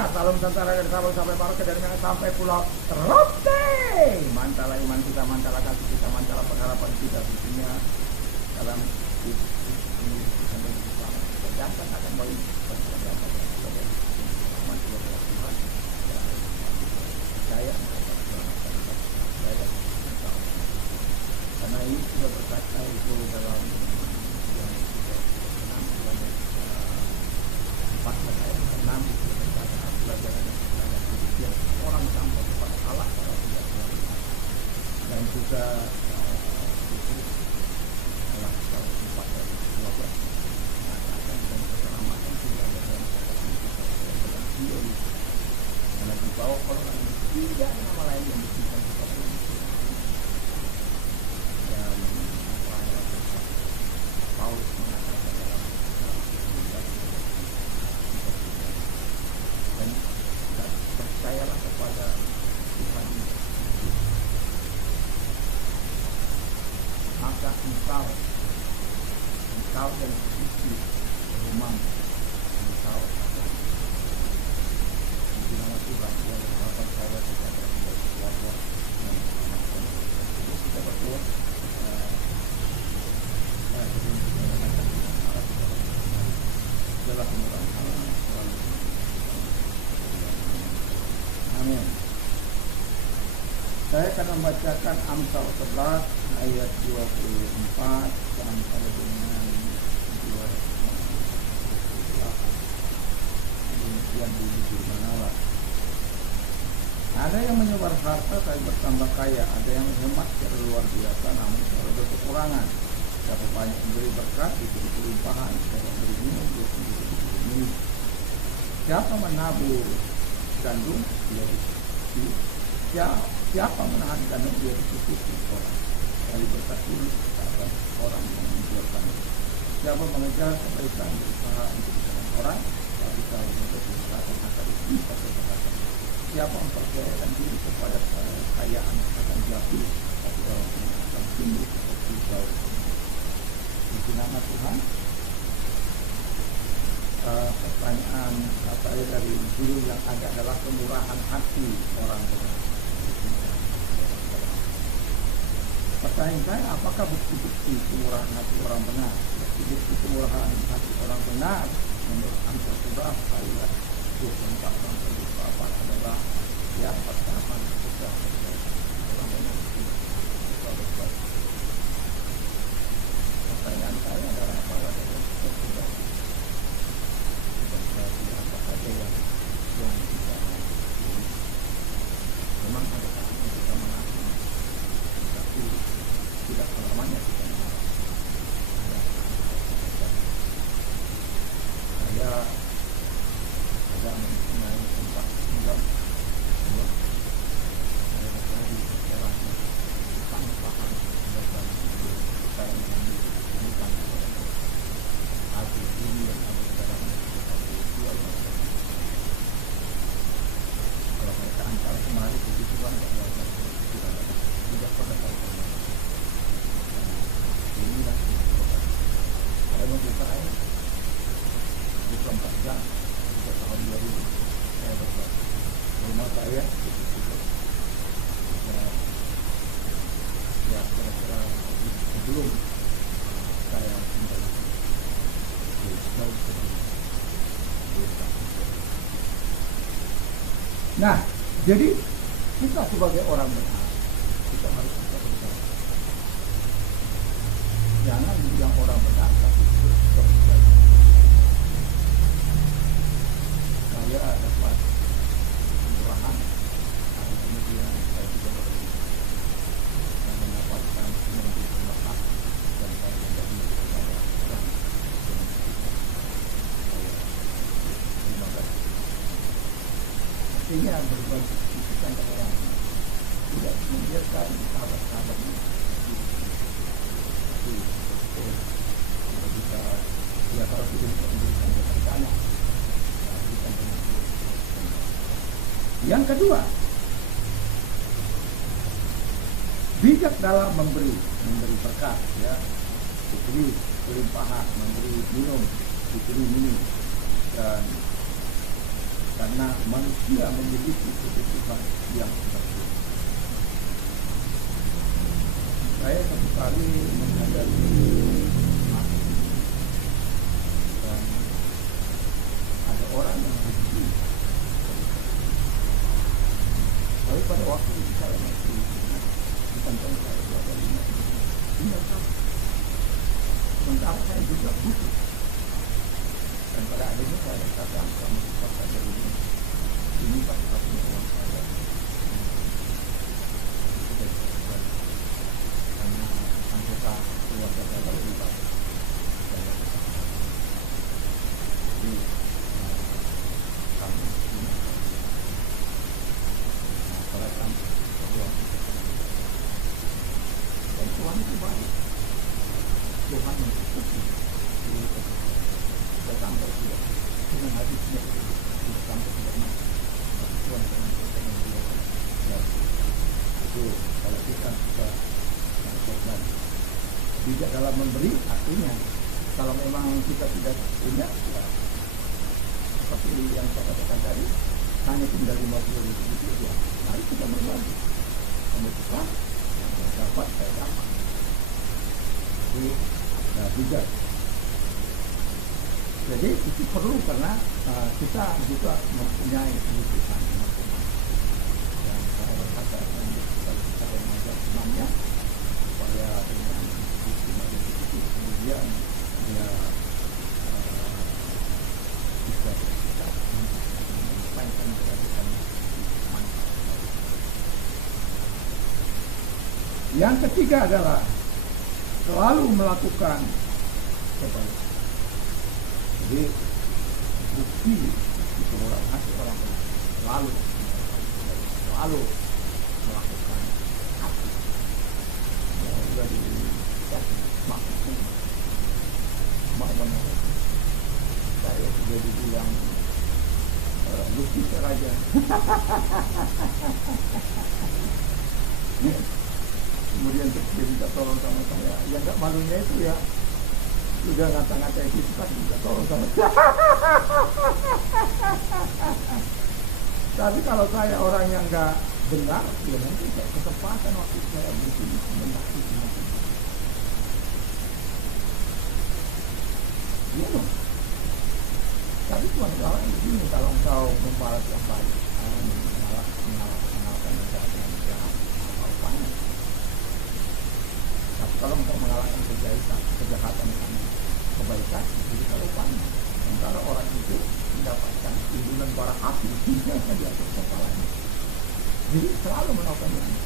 Selanjutnya salam tentara dari Sabang sampai Merauke, dari Medan sampai Pulau Rote. Mantala iman kita, mantala kasih kita, mantala pengharapan kita. Tentunya dalam ini sampai selamat. Jangan akan baik saya karena ini sudah berkata itu dalam yang 4 ayat 6 itu berkata pelajaran yang orang sampai kepada Allah kalau tidak benar, dan juga Allah kalau 4 ayat 12 mengatakan dan keselamatan tidak ada dalam dalam teori karena dibawa orang yang tidak nama lain yang disebutkan kepada dan Paulus mengatakan dalam dan percayalah kepada Tuhan maka engkau dan isi rumah engkau di nama Tuhan yang percaya kepada keluarga dan anak-anak. Jadi kita berdoa amin. Saya akan membacakan Amsal 11 ayat 24 sampai dengan 28. Demikian bunyi firman Allah. Ada yang menyebar harta tapi bertambah kaya, ada yang menghemat secara luar biasa namun selalu berkekurangan. Siapa banyak memberi berkat diberi kelimpahan, siapa memberi minum diberi minum. Siapa menabur gandum dia disusupi, siapa menahan gandum dia disusupi orang. Kali berkat ini kepada orang yang menjualkan. Siapa mengejar kebaikan berusaha untuk disenang orang, tapi kalau untuk diserahkan akan bisa berkata. Siapa mempercayakan diri kepada kekayaan akan jatuh, tapi orang yang akan tumbuh seperti daun. Di nama Tuhan. Pertanyaan saya dari guru yang ada adalah kemurahan hati orang benar. Pertanyaan saya, apakah bukti-bukti kemurahan hati orang benar? Bukti kemurahan hati orang benar menurut Amsal 11 ayat 24 sampai 28 adalah yang pertama sudah orang benar. Pertanyaan saya adalah apakah sudah apa saja yang kita memang ada saatnya kita mengaku, tapi tidak selamanya kita mengaku. Saya ada mempunyai tempat tinggal, saya berlari sejarah tanpahan dan saya mengambil bukan hati ini yang ada di dalamnya. Kalau mereka antar kemari begitu kan tidak pada tahu. Inilah saya membuka air bukan 4 jam sejak tahun 2000 saya berbuat rumah saya itu juga ya kira-kira sebelum saya tinggal di jauh sebelum. Nah, jadi kita sebagai orang benar, kita harus bisa berdoa. Jangan yang orang benar tapi kita bisa. Saya dapat kemurahan, kemudian saya juga dan mendapatkan menjadi berkat dan saya menjadi kepada orang yang saya terima kasih. Ini yang berbagi kita kepada orang tidak membiarkan sahabat-sahabatnya itu kita ya kalau kita memberikan kepercayaan bukan yang kedua, bijak dalam memberi berkat, ya, diberi kelimpahan, memberi minum, diberi minum, dan karena manusia memiliki kebutuhan yang berbeda. Saya satu kali menghadapi dan ada orang yang benci. Tapi pada waktu itu saya masih bukan saya berada di Indonesia. Sementara saya juga butuh. Dan pada akhirnya saya katakan sama kita saja ini satu-satunya uang saya. Karena anggota keluarga saya lebih baik. Jadi kami ini masyarakat uang. Dan Tuhan itu baik. Tuhan mencukupi. Kita sampai tidak dengan habisnya kita sampai tidak mati. Tuhan dengan dia. Itu kalau kita sudah melakukan bijak dalam memberi, artinya kalau memang kita tidak punya, ya, seperti yang saya katakan tadi, hanya tinggal 50.000 ya, mari kita berbagi. Kemudian yang saya dapat saya dapat. Jadi bijak. Jadi itu perlu karena kita juga mempunyai kebutuhan masing-masing. Dan saya berkata kita mengajak temannya supaya dengan istimewa itu kemudian dia bisa bersikap menyampaikan keadaan manfaat. Yang ketiga adalah selalu melakukan kebaikan. Jadi bukti itu orang hati orang selalu melakukan hati. Sudah maksudnya benar. Saya sudah dibilang bukti saja. Kemudian dia minta tolong sama saya. Yang gak malunya itu ya sudah ngata-ngatain itu kan juga tolong sama saya. Tapi kalau saya orang yang nggak benar, ya nanti saya kesempatan waktu saya bikin mendapat itu. Iya dong. Tapi Tuhan orang begini, kalau engkau membalas yang baik, mengalahkan jahat yang jahat, apa-apanya. Tapi kalau engkau mengalahkan kejahatan kebaikan, jadi kalau panik. Sementara orang itu mendapatkan timbulan bara api yang di atas kepalanya. Jadi selalu melakukan ini.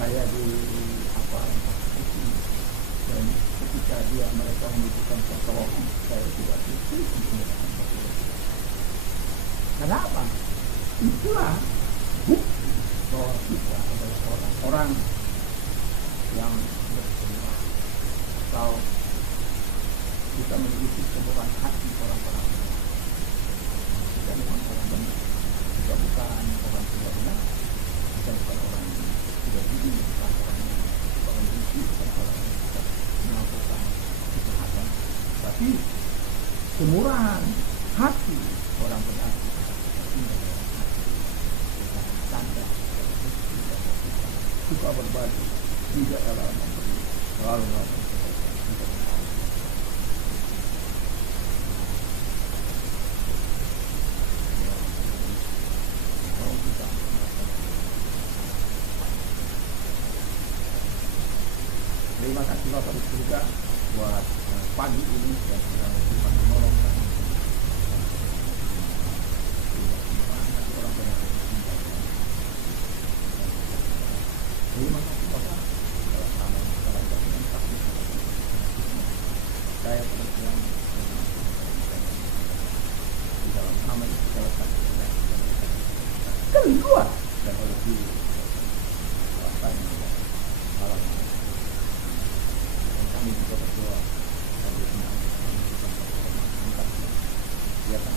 Saya di dan ketika mereka membutuhkan pertolongan, saya tidak sulit untuk melakukan pertolongan. Kenapa? Itulah bukti bahwa kita adalah orang yang bersemangat atau kita memiliki kemurahan hati orang-orang. Kita memang orang benar. Kita bukan orang tidak benar. Kita bukan orang yang tidak jujur. Bukan orang yang benci. Bukan orang yang tidak melakukan kejahatan. Tapi kemurahan hati orang benar. Tanda suka berbagi, tidak dalam memberi, selalu melakukan kebaikan, tidak bersalah. Terima kasih Bapak di surga buat pagi ini dan sudah Tuhan menolongkan. Terima kasih Bapak dalam nama salam dan kasih saya berdoa di dalam nama segala kasih keluar dan oleh diri kuasanya malam dan kami juga berdoa bagi dia akan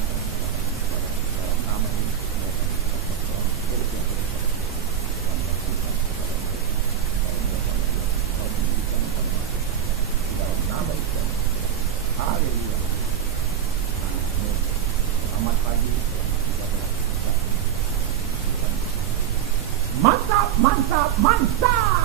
dalam nama ini Haleluya. Amin. Selamat pagi, selamat 13 Mantap, mantap, mantap.